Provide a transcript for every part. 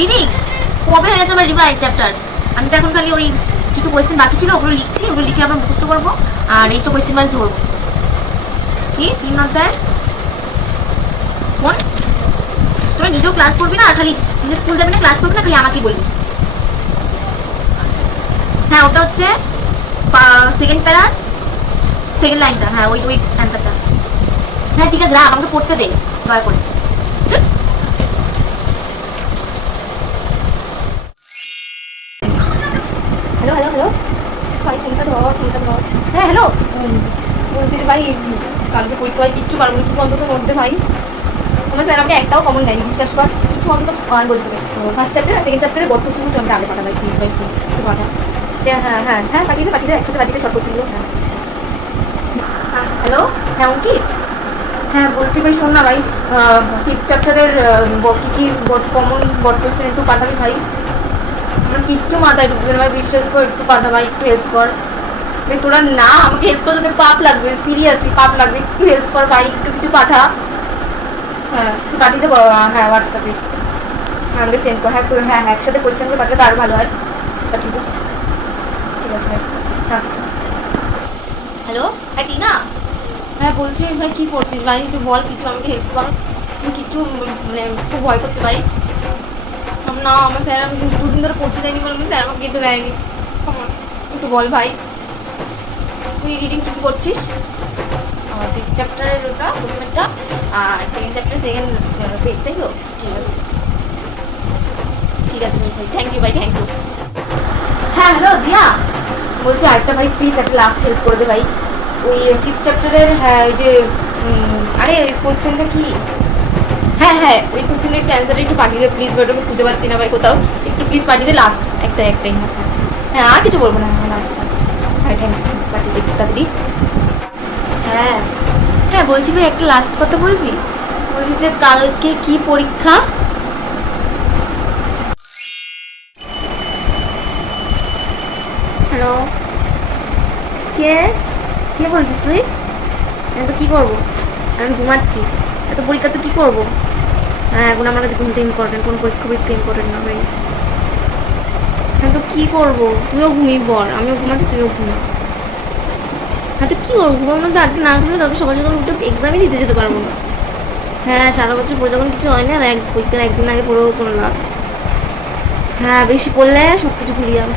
Reading কবে হয়ে গেছে আমার রিভাইজ চ্যাপ্টার। আমি তো এখন খালি ওই কিছু কোয়েশ্চেন বাকি ছিল ওগুলো লিখছি, ওগুলো লিখে আমরা মুখস্থ করবো। আর এই তো কোয়েশ্চেন ওয়াইজ ধরবো। কি 3 অধ্যায় কোন? তোরা নিজেও ক্লাস করবি না, খালি নিজে স্কুল যাবি না, ক্লাস করবি না, খালি আমাকে বলবি। হ্যাঁ ওটা হচ্ছে সেকেন্ড প্যারার সেকেন্ড লাইনটা। হ্যাঁ ওই ওই অ্যান্সারটা। হ্যাঁ ঠিক আছে, রাখ, আমাকে পড়তে দে দয়া করে। হ্যালো হ্যালো হ্যালো ভাই, ফোনটা ধর, ফোনটা ধর। হ্যাঁ হ্যালো, বলছি যে ভাই কালকে পরীক্ষায় কিচ্ছু পারবো না, কিছু অন্তত মধ্যে ভাই আমার স্যার আমাকে একটাও কমন দেয়নি, বিশ্বাস কর। কিছু অন্তত বলতে হবে ফার্স্ট চ্যাপ্টার সেকেন্ড চ্যাপ্টারে বোর্ড কোশ্চেন তোমাকে আগে পাঠাবে প্লিজ ভাই, প্লিজ একটু কথা। সে হ্যাঁ হ্যাঁ হ্যাঁ পাঠিয়ে দে একসাথে পাঠিয়ে দে শর্ট কোশ্চেনগুলো। হ্যাঁ হ্যালো, হ্যাঁ অঙ্কিত। হ্যাঁ বলছি ভাই শোন না ভাই, ফিফথ চ্যাপ্টারের কী কী কমন বোর্ড কোশ্চেন একটু পাঠাবি ভাই। আমার কিচ্ছু মাথায় ঢুকছে না ভাই, বিশ্বাস কর, একটু পাঠা ভাই, একটু হেল্প কর। তোরা না আমাকে হেল্প করে, তোদের পাপ লাগবে, সিরিয়াসলি পাপ লাগবে, একটু হেল্প কর ভাই, একটু কিছু পাঠা। হ্যাঁ তুই পাঠিয়ে দেবো, হ্যাঁ হোয়াটসঅ্যাপে আমাকে সেন্ড কর। হ্যাঁ হ্যাঁ হ্যাঁ একসাথে কোয়েশ্চেনগুলো পাঠালে তো আরও ভালো হয়। পাঠিয়ে দেবো, ঠিক আছে ভাই, আচ্ছা। হ্যালো হ্যাঁ টিনা, হ্যাঁ বলছি ভাই কী করছিস ভাই, একটু বল কিছু, আমাকে হেল্প কর। তুই কিছু মানে খুব ভয় করতে ভাই। না আমার স্যার, আমি 2 দিন ধরে পড়তে যাইনি বলে স্যার আমাকে যেতে দেয়নি। একটু বল ভাই। তুই রিডিং কী করছিস? ফিফথ চ্যাপ্টারের ওটা প্রথমেরটা, আর সেকেন্ড চ্যাপ্টার সেকেন্ড পেজ, তাই তো? ঠিক আছে ঠিক আছে ভাই, থ্যাংক ইউ ভাই, থ্যাংক ইউ। হ্যাঁ হ্যালো দিয়া, বলছি আরেকটা ভাই প্লিজ একটা লাস্ট হেল্প করে দে ভাই। ওই ফিফথ চ্যাপ্টারের, হ্যাঁ ওই যে আরে ওই কোয়েশ্চেনটা কি, হ্যাঁ হ্যাঁ ওই কোয়েশ্চেনের একটু অ্যান্সারটা একটু পাঠিয়ে দে প্লিজ ভাই, আমি খুঁজে পাচ্ছি না ভাই কোথাও, একটু প্লিজ পাঠিয়ে দে লাস্ট একটাই। হ্যাঁ আর কিছু বলবো না, হ্যাঁ লাস্ট লাস্ট, হ্যাঁ থ্যাংক ইউ, পাঠিয়ে দে তাড়াতাড়ি। হ্যাঁ হ্যাঁ বলছি ভাই একটা লাস্ট কথা বলবি। বলছি যে কালকে কি পরীক্ষা? হ্যালো, কে কে বলছিস তুই? আমি তো কী করবো, আমি ঘুমাচ্ছি। এত পরীক্ষা তো কী করবো? হ্যাঁ এখন আমার কাছে ঘুমটা ইম্পর্টেন্ট, কোনো পরীক্ষা ইম্পর্টেন্ট না ভাই। আমি তো কী করবো, তুইও ঘুমিয়ে পড়, আমিও ঘুমাচ্ছি, তুইও ঘুমা। হ্যাঁ তো কী করবো, ঘুমানো তো আজকে না ঘুমলে কালকে সকাল সকাল উঠে এক্সামই দিতে যেতে পারবো না। হ্যাঁ সারা বছর পড়ে যখন কিছু হয় না, আর পরীক্ষার একদিন আগে পড়েও কোনো লাভ। হ্যাঁ বেশি পড়লে সব কিছু ভুলে যাবে।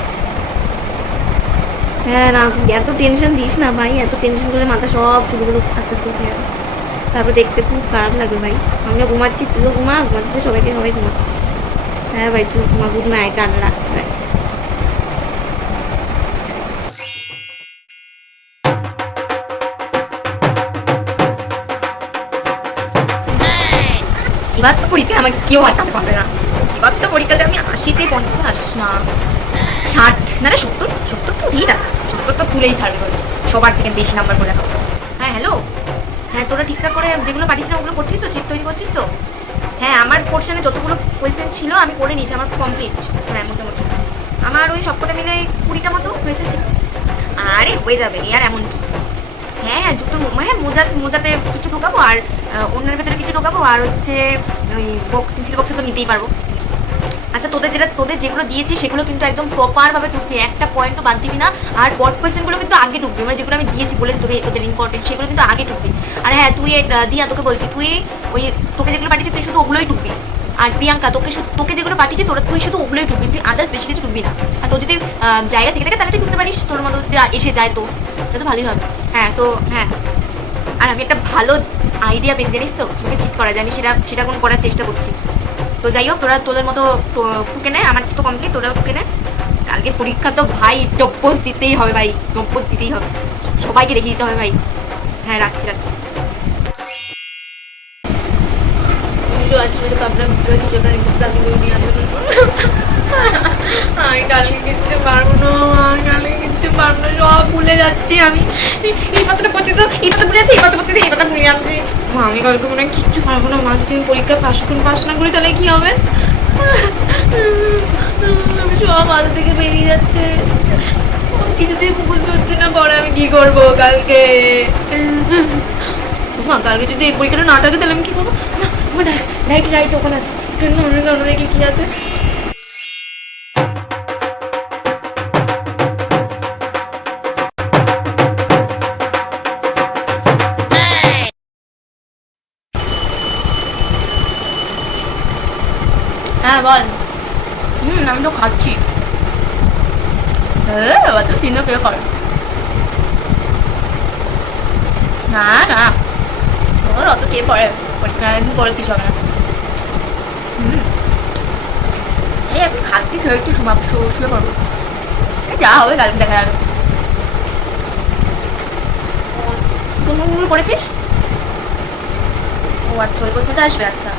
হ্যাঁ না এত টেনশন দিস না ভাই, এত টেনশন করলে মাথা সব চুলগুলো আস্তে আস্তে উঠে যাবে, তারপর দেখতে খুব খারাপ লাগবে ভাই। আমিও ঘুমাচ্ছি, তুইও ঘুমা, ঘুমাতে সবাই ঘুমা। হ্যাঁ ভাই তুই ঘুমা, গুড নাইট, টাটা, রাখছি ভাই। এবার তো পরীক্ষায় আমাকে কেউ আটকাতে পারবে না। এবার তো পরীক্ষাতে আমি 80-তে 50 না 60 না 70 তো উঠেই যাবে, 70 তো তুলেই ছাড়বে বলে, সবার থেকে বেশি নাম্বার করে রাখা। হ্যাঁ হ্যালো, হ্যাঁ তোরা ঠিকঠাক করে যেগুলো পাঠিয়েছিস না ওগুলো করছিস তো, চিট তৈরি করছিস তো? হ্যাঁ আমার পোর্শনে যতগুলো কোয়েশ্চেন ছিল আমি করে নিয়েছি, আমার কমপ্লিট। হ্যাঁ মোটামুটি আমার ওই সবকটা মিলে 20টা মতো হয়েছে। আরে হয়ে যাবে আর এমন কি। হ্যাঁ হ্যাঁ জুতো, হ্যাঁ মোজাতে কিছু ঢোকাবো, আর অন্যের ভেতরে কিছু ঢোকাবো, আর হচ্ছে ওই পেন্সিল বক্সে তো নিতেই পারবো। আচ্ছা তোদের যেগুলো দিয়েছি সেগুলো কিন্তু একদম প্রপারভাবে ঢুকবি, একটা পয়েন্টও বাদ দিবি না। আর বড কোয়েশ্চেনগুলো কিন্তু আগে ঢুকবি, মানে যেগুলো আমি দিয়েছি বলেছি তোদের ইম্পর্টেন্ট সেগুলো কিন্তু আগে ঢুকবি। আর হ্যাঁ তুই দিয়া তোকে বলছি, তুই ওই তোকে যেগুলো পাঠিয়েছি তুই শুধু ওগুলোই ঢুকবি। আর প্রিয়াঙ্কা তোকে যেগুলো পাঠিয়েছি তুই শুধু ওগুলোই ঢুকবি, তুই আদার্স বেশি কিছু ঢুকবি না। আর তোর যদি জায়গা থেকে থাকে তাহলে তুই ঢুকতে পারিস, তোর মতো এসে যায় তো তাহলে তো ভালোই হবে। হ্যাঁ তো হ্যাঁ, আর আমি একটা ভালো আইডিয়া পেয়েছি জানিস তো, তোকে চিট করা যায়, আমি সেটা কোনো করার চেষ্টা করছি। তো যাই হোক তোদের মতো টুকে নেয়, আমার তো কমপ্লিট, তোরাও টুকে নেয়। কালকে পরীক্ষা তো ভাই টপ্পোজ দিতেই হবে ভাই, টপ্পোজ দিতেই হবে, সবাইকে দেখিয়ে দিতে হবে ভাই। হ্যাঁ রাখছি। আমি কালকে কিনতে পারবো না, সব ভুলে যাচ্ছি আমি। এই পাতাটা পড়ছি তো, এই পাতা ভুলে যাচ্ছি, এই পাতা পড়ছি তো, এই পাতা ভুলে যাচ্ছি। আমি কালকে মনে হয় কিচ্ছু পারবো না, মা যদি আমি পরীক্ষা পাস না করি তাহলে কি হবে? আমি সব মাথা থেকে বেরিয়ে যাচ্ছে, কিছুতেই বুঝতে হচ্ছে না পরে আমি কি করবো কালকে। মা কালকে যদি এই পরীক্ষাটা না থাকে তাহলে আমি কি করবো? না আমার রাইট ওখানে আছে, দেখি কি আছে। হ্যাঁ বল। আমি তো খাচ্ছি। এবার তো তিনও কে করে না না, ওর অত কে পড়ে, পরীক্ষা একদিন পরে কিছু হবে না। এই এখন খাচ্ছি, খেয়ে একটু শুয়ে পড়বো, যা হবে কালকে দেখা যাবে। কোন করেছিস? ও আচ্ছা, ওই কোশ্চেনটা আসবে। আচ্ছা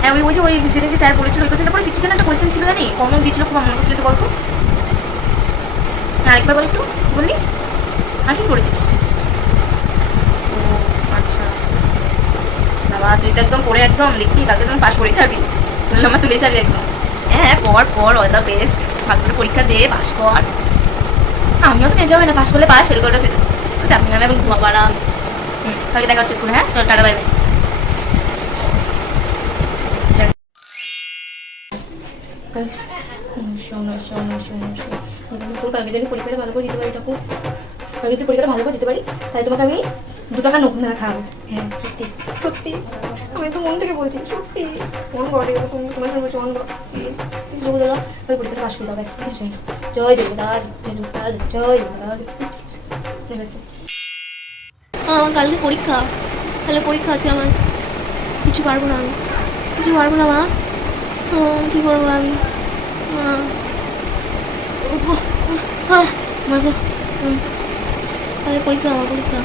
হ্যাঁ, ওই যে ওই সেদিনকে স্যার বলেছিল ওই কোশ্চেনটা পড়েছি। কি যেন একটা কোশ্চেন ছিল জানি, কমন দিয়েছিল, খুব মনে করছিল, একটু বলতো। হ্যাঁ আরেকবার বল একটু, বললি আর কি করেছিস? ও আচ্ছা বাবা, তুই তো একদম পড়ে একদম দেখছি কালকে তুমি পাস করে ছাড়বি, বললাম আমার তুলে ছাড়বি একদম। হ্যাঁ পড় অল দ্য বেস্ট, ভালো করে পরীক্ষা দে, পাস কর। আমিও তো টেনশন হয় না, পাস করলে পাস, ফেল করলে ফেল, চাপনি আমি এখন ঘুমাবো আরামসে। কালকে দেখা হচ্ছে স্কুলে। হ্যাঁ চল, টাটা, বাই বাই। তোর কালকে যদি পরীক্ষাটা ভালো করে দিতে পারি, ঠাকুর কালকে যদি পরীক্ষাটা ভালো করে দিতে পারি, তাই তোমাকে আমি 2 টাকা নখ মেরা খাওয়াবো। হ্যাঁ সত্যি সত্যি, আমি তো মন থেকে বলছি, সত্যি মন করে, তুমি তোমার সঙ্গে বলছো মন করো দেওয়া, ওই পরীক্ষাটা পাস করে দাও, ব্যাস কিছু চাই না। জয় দেবদাস, জয় দেবদাস। আমার কালকে পরীক্ষা, তাহলে পরীক্ষা আছে আমার, কিছু পারবো না, আমি কিছু পারবো না মা। কী করবো আমি মা? মা গো, তাহলে পরীক্ষা, আমার পরীক্ষা,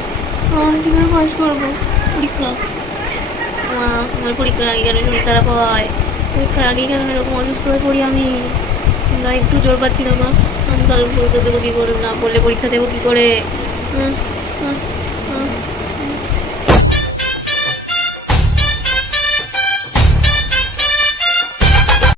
কী করে পাস করবো পরীক্ষা? মা আমার পরীক্ষার আগে কেন শরীর খারাপ হয়? পরীক্ষার আগে কেন এরকম অসুস্থ হয়ে পড়ি আমি? না একটু জোর পাচ্ছি না মা, আমি কাল পরীক্ষা দেবো কী করে? না পড়লে পরীক্ষা দেবো কী করে?